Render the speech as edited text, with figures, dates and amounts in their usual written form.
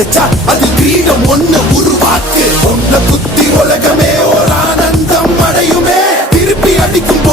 கிடைச்சா அது கிரீடம் ஒண்ணு உருவாக்கு. ஒன்ன குத்தி உலகமே ஒரு ஆனந்தம் அடையுமே. திருப்பி அடிக்கும்